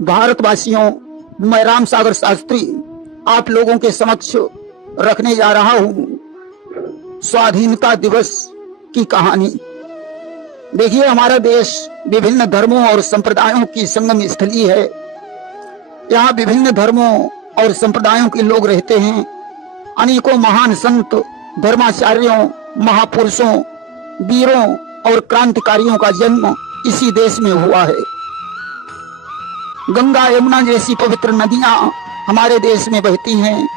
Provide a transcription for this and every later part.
भारतवासियों, मैं राम सागर शास्त्री आप लोगों के समक्ष रखने जा रहा हूं स्वाधीनता दिवस की कहानी। देखिए, हमारा देश विभिन्न धर्मों और संप्रदायों की संगम स्थली है। यहाँ विभिन्न धर्मों और संप्रदायों के लोग रहते हैं। अनेकों महान संत, धर्माचार्यों, महापुरुषों, वीरों और क्रांतिकारियों का जन्म इसी देश में हुआ है। गंगा, यमुना जैसी पवित्र नदियां हमारे देश में बहती हैं।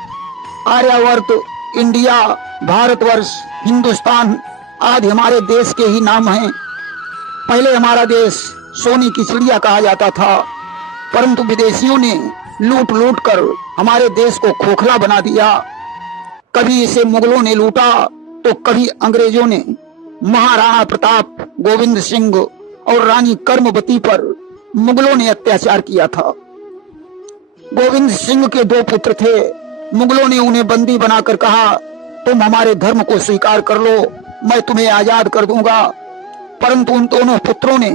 आर्यावर्त, इंडिया, भारतवर्ष, हिंदुस्तान आदि हमारे देश के ही नाम हैं। पहले हमारा देश सोने की चिड़िया कहा जाता था, परंतु विदेशियों ने लूट लूट कर हमारे देश को खोखला बना दिया। कभी इसे मुगलों ने लूटा तो कभी अंग्रेजों ने। महाराणा प्रताप, गोविंद सिंह और रानी कर्मवती पर मुगलों ने अत्याचार किया था। गोविंद सिंह के 2 पुत्र थे। मुगलों ने उन्हें बंदी बनाकर कहा, तुम हमारे धर्म को स्वीकार कर लो, मैं तुम्हें आजाद कर दूंगा। परंतु उन दोनों पुत्रों ने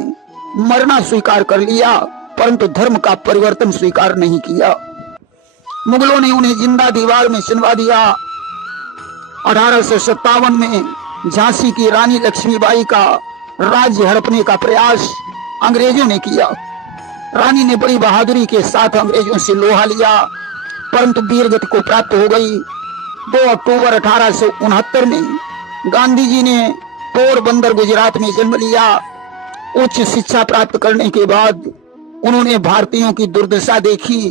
मरना स्वीकार कर लिया, परंतु धर्म का परिवर्तन स्वीकार नहीं किया। मुगलों ने उन्हें जिंदा दीवार में चिनवा दिया। 1857 में झांसी की रानी लक्ष्मीबाई का राज्य हड़पने का प्रयास अंग्रेजों ने किया। रानी ने बड़ी बहादुरी के साथ अंग्रेजों से लोहा लिया, परंतु वीरगति को प्राप्त हो गई। 2 अक्टूबर 1869 में गांधी जी ने पोरबंदर, गुजरात में जन्म लिया। उच्च शिक्षा प्राप्त करने के बाद उन्होंने भारतीयों की दुर्दशा देखी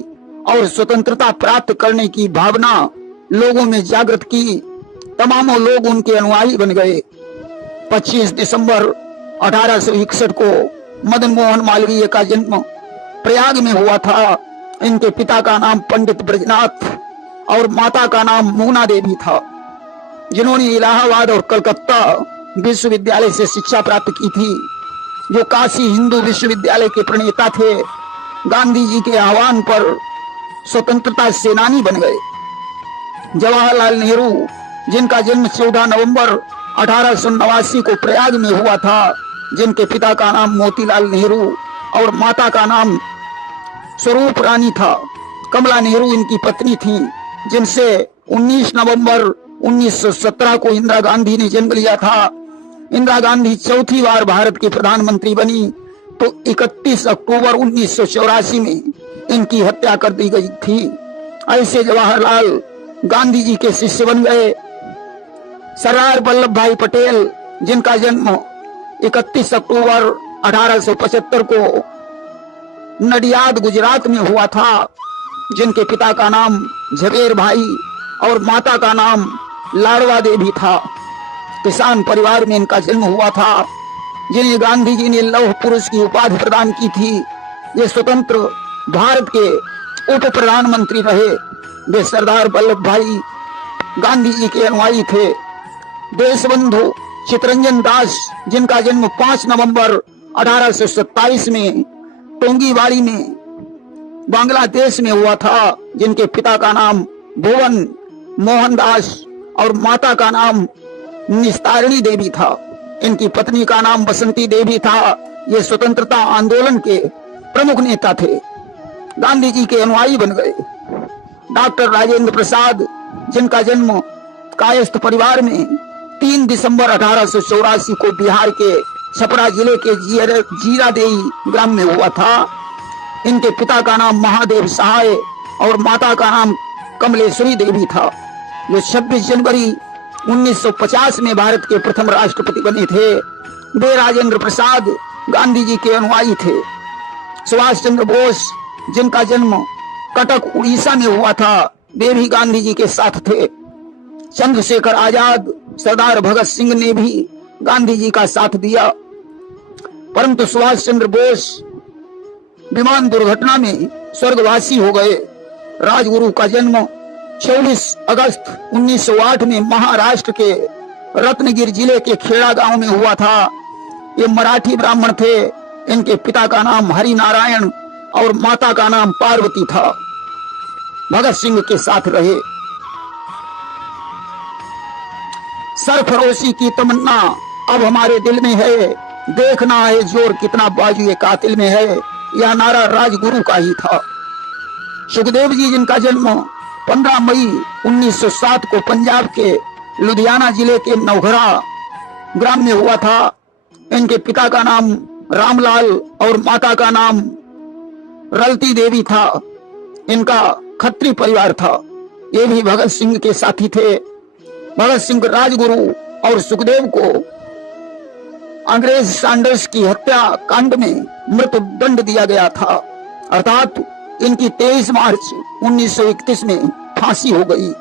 और स्वतंत्रता प्राप्त करने की भावना लोगों में जागृत की। तमामों लोग उनके अनुयायी बन गए। 25 दिसंबर 1861 को मदन मोहन मालवीय का जन्म प्रयाग में हुआ था। इनके पिता का नाम पंडित ब्रजनाथ और माता का नाम मोना देवी था, जिन्होंने इलाहाबाद और कलकत्ता विश्वविद्यालय से शिक्षा प्राप्त की थी। जो काशी हिंदू विश्वविद्यालय के प्रणेता थे, गांधी जी के आह्वान पर स्वतंत्रता सेनानी बन गए। जवाहरलाल नेहरू, जिनका जन्म 14 नवंबर 1889 को प्रयाग में हुआ था, जिनके पिता का नाम मोतीलाल नेहरू और माता का नाम स्वरूप रानी था। कमला नेहरू इनकी पत्नी थी, जिनसे 19 नवंबर 1917 को इंदिरा गांधी ने जन्म लिया था। इंदिरा गांधी 4थी बार भारत की प्रधानमंत्री बनी तो 31 अक्टूबर 1984 में इनकी हत्या कर दी गई थी। ऐसे जवाहरलाल गांधी जी के शिष्य बन गए। सरदार वल्लभ भाई पटेल, जिनका जन्म 31 अक्टूबर 1875 को नडियाद, गुजरात में हुआ था, जिनके पिता का नाम झवेर भाई और माता का नाम लाडवा देवी था। किसान परिवार में इनका जन्म हुआ था, जिन्हें गांधी जी ने लौह पुरुष की उपाधि प्रदान की थी। ये स्वतंत्र भारत के उप प्रधानमंत्री रहे। वे सरदार वल्लभ भाई गांधी जी के अनुयायी थे। देशबंधु चितरंजन दास, जिनका जन्म 5 नवंबर 1827 में टोंगीबाड़ी में बांग्लादेश में हुआ था, जिनके पिता का नाम भुवन मोहनदास और माता का नाम निस्तारिणी देवी था। इनकी पत्नी का नाम बसंती देवी था। ये स्वतंत्रता आंदोलन के प्रमुख नेता थे। गांधी जी के अनुयायी बन गए। डॉक्टर राजेंद्र प्रसाद, जिनका जन्म कायस्थ परिवार में 3 दिसंबर 1884 को बिहार के छपरा जिले के जीरादेई ग्राम में हुआ था। इनके पिता का नाम महादेव सहाय और माता का नाम कमलेश्वरी देवी था, जो 26 जनवरी 1950 में भारत के प्रथम राष्ट्रपति बने थे। वे राजेंद्र प्रसाद गांधी जी के अनुयायी थे। सुभाष चंद्र बोस, जिनका जन्म कटक, उड़ीसा में हुआ था, वे भी गांधी जी के साथ थे। चंद्रशेखर आजाद, सरदार भगत सिंह ने भी गांधी जी का साथ दिया, परंतु सुभाष चंद्र बोस विमान दुर्घटना में स्वर्गवासी हो गए। राजगुरु का जन्म 24 अगस्त 1908 में महाराष्ट्र के रत्नगिर जिले के खेड़ा गांव में हुआ था। ये मराठी ब्राह्मण थे। इनके पिता का नाम हरि नारायण और माता का नाम पार्वती था। भगत सिंह के साथ रहे। सरफरोशी की तमन्ना अब हमारे दिल में है, देखना है जोर कितना बाजुए कातिल में है। यह नारा राजगुरु का ही था। सुखदेव जी, जिनका जन्म 15 मई 1907 को पंजाब के लुधियाना जिले के नवघरा ग्राम में हुआ था। इनके पिता का नाम रामलाल और माता का नाम रलती देवी था। इनका खत्री परिवार था। ये भी भगत सिंह के साथी थे। भगत सिंह राजगुरु और सुखदेव को अंग्रेज सैंडर्स की हत्या कांड में मृत्यु दंड दिया गया था, अर्थात इनकी 23 मार्च 1931 में फांसी हो गई,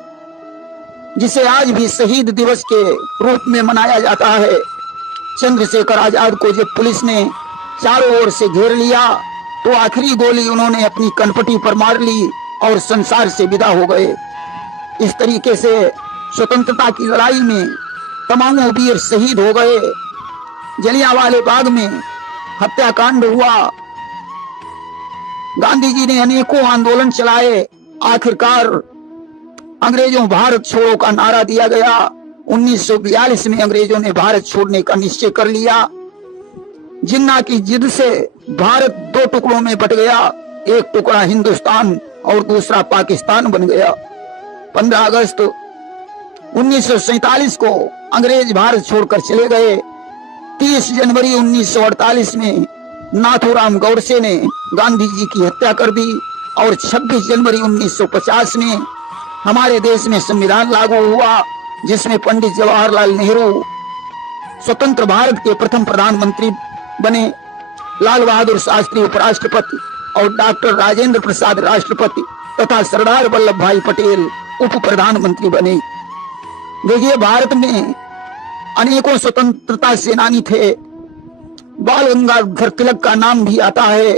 जिसे आज भी शहीद दिवस के रूप में मनाया जाता है। चंद्रशेखर आजाद को जब पुलिस ने चारों ओर से घेर लिया तो आखिरी गोली उन्होंने अपनी कनपटी पर मार ली और संसार से विदा हो गए। इस तरीके से स्वतंत्रता की लड़ाई में तमाम वीर शहीद हो गए। जलियांवाले बाग में हत्याकांड हुआ। गांधी जी ने अनेकों आंदोलन चलाए। आखिरकार अंग्रेजों भारत छोड़ो का नारा दिया गया। 1942 में अंग्रेजों ने भारत छोड़ने का निश्चय कर लिया। जिन्ना की जिद से भारत 2 टुकड़ों में बट गया। एक टुकड़ा हिंदुस्तान और दूसरा पाकिस्तान बन गया। 15 अगस्त 1947 को अंग्रेज भारत छोड़कर चले गए। 30 जनवरी 1948 में नाथूराम गोडसे ने गांधी जी की हत्या कर दी और 26 जनवरी 1950 में हमारे देश में संविधान लागू हुआ, जिसमें पंडित जवाहरलाल नेहरू स्वतंत्र भारत के प्रथम प्रधानमंत्री बने। लाल बहादुर शास्त्री उपराष्ट्रपति और डॉक्टर राजेंद्र प्रसाद राष्ट्रपति तथा सरदार वल्लभ भाई पटेल उप प्रधानमंत्री बने। देखिए, भारत में अनेकों स्वतंत्रता सेनानी थे। बाल गंगाधर तिलक का नाम भी आता है,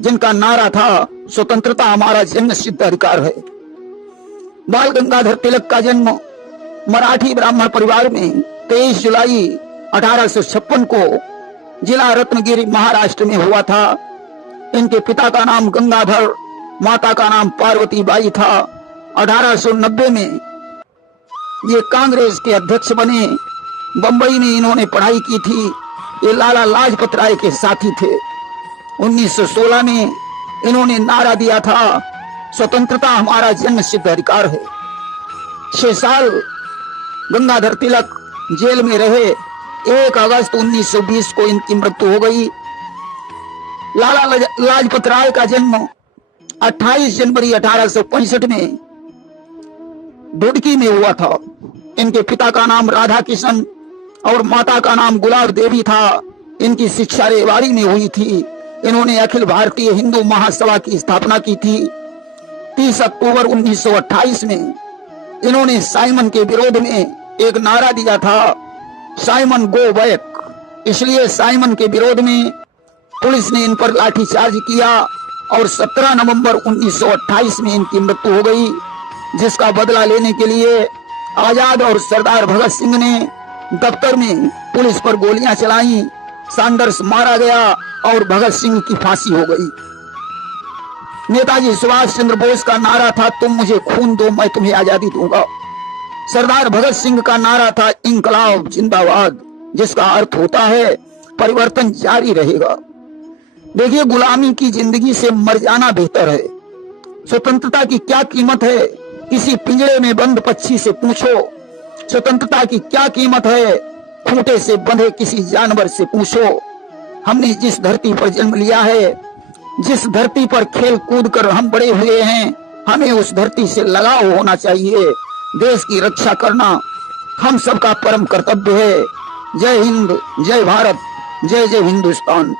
जिनका नारा था स्वतंत्रता हमारा जन्म सिद्ध अधिकार है। बाल गंगाधर तिलक का जन्म मराठी ब्राह्मण परिवार में 23 जुलाई 1856 को जिला रत्नगिरी महाराष्ट्र में हुआ था। इनके पिता का नाम गंगाधर, माता का नाम पार्वती बाई था। 1890 में ये कांग्रेस के अध्यक्ष बने। बंबई में इन्होंने पढ़ाई की थी। ये लाला लाजपत राय के साथी थे। 1916 में इन्होंने नारा दिया था स्वतंत्रता हमारा जन्म सिद्ध अधिकार है। 6 साल गंगाधर तिलक जेल में रहे। 1 अगस्त 1920 को इनकी मृत्यु हो गई। लाला लाजपत राय का जन्म 28 जनवरी 1865 में ढुडकी में हुआ था। इनके पिता का नाम राधा किशन और माता का नाम गुलाब देवी था। इनकी शिक्षा रेवाड़ी में हुई थी। इन्होंने अखिल भारतीय हिंदू महासभा की स्थापना की थी। 30 अक्टूबर 1928 में इन्होंने साइमन के विरोध में एक नारा दिया था, साइमन गो बैक। इसलिए साइमन के विरोध में पुलिस ने इन पर लाठीचार्ज किया और 17 नवंबर 1928 में इनकी मृत्यु हो गई, जिसका बदला लेने के लिए आजाद और सरदार भगत सिंह ने दफ्तर में पुलिस पर गोलियां चलाई। सैंडर्स मारा गया और भगत सिंह की फांसी हो गई। नेताजी सुभाष चंद्र बोस का नारा था, तुम मुझे खून दो मैं तुम्हें आजादी दूंगा। सरदार भगत सिंह का नारा था, इंकलाब जिंदाबाद, जिसका अर्थ होता है परिवर्तन जारी रहेगा। देखिए, गुलामी की जिंदगी से मर जाना बेहतर है। स्वतंत्रता की क्या कीमत है, किसी पिंजरे में बंद पक्षी से पूछो। स्वतंत्रता की क्या कीमत है, खूंटे से बंधे किसी जानवर से पूछो। हमने जिस धरती पर जन्म लिया है, जिस धरती पर खेल कूद कर हम बड़े हुए हैं, हमें उस धरती से लगाव होना चाहिए। देश की रक्षा करना हम सबका परम कर्तव्य है। जय हिंद, जय भारत, जय जय हिंदुस्तान।